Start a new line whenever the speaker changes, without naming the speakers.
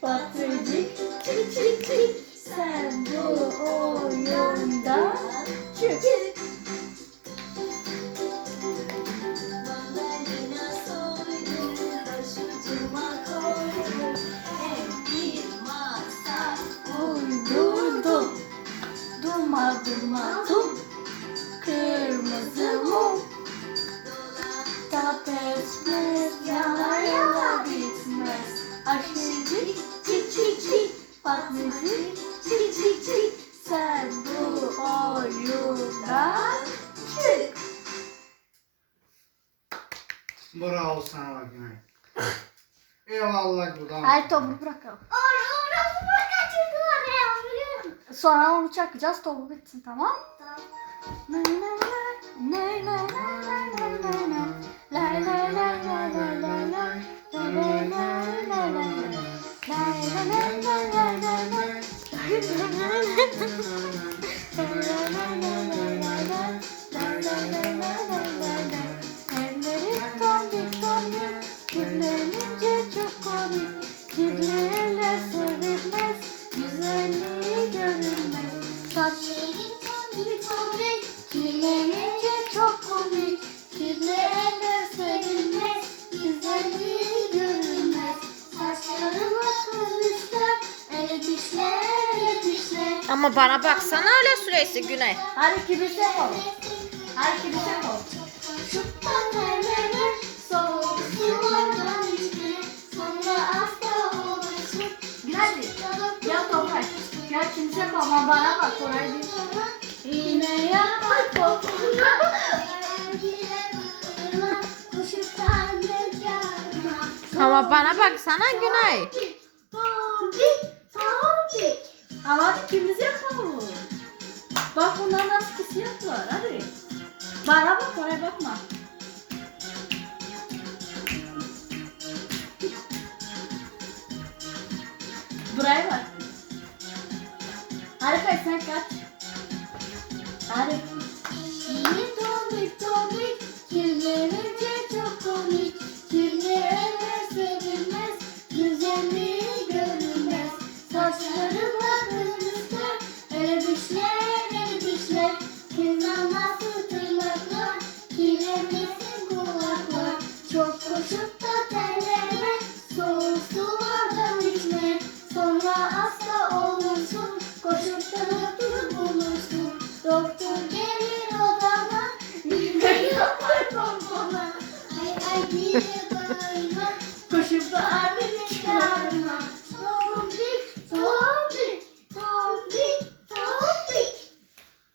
Patlıcık çirik çirik çirik. Sen bu oyunda
Bravo sana bak Günay. Eyvallah Dudan.
Hayır topu bırakalım. Sonra onu çakacağız topu bitsin tamam? Nay nay nay, nay nay nay nay nay nay. Lay lay lay lay lay lay lay. Lay lay lay lay lay lay. Lay lay lay lay lay lay lay. Lay lay lay lay lay lay. Lay lay lay lay lay lay lay. Lay lay lay lay lay
Ama bana baksana öyle süresi Güney.
Hadi kibis yapalım. Hadi Toprak. Gel kibis yapalım. Bana bak oraya değil. Yine yapar kokunu.
Ama bana baksana Güney.
Ama hadi kibis yapalım. Bak bunlar nasıl kisi yaptılar. Hadi. Bana bak oraya bakma. Buraya bak. Hadi kaç sen kaç. Hadi. Yeni tomik tomik kirlenince çok komik. Kirli eller sevilmez, güzelliği görünmez. Saçlarımla Çok koşup da terleme, soğuk sulardan içme. Sonra hasta olursun, koşup da doktoru bulursun. Doktor gelir odana, bir yapar pompona. Ay ay bir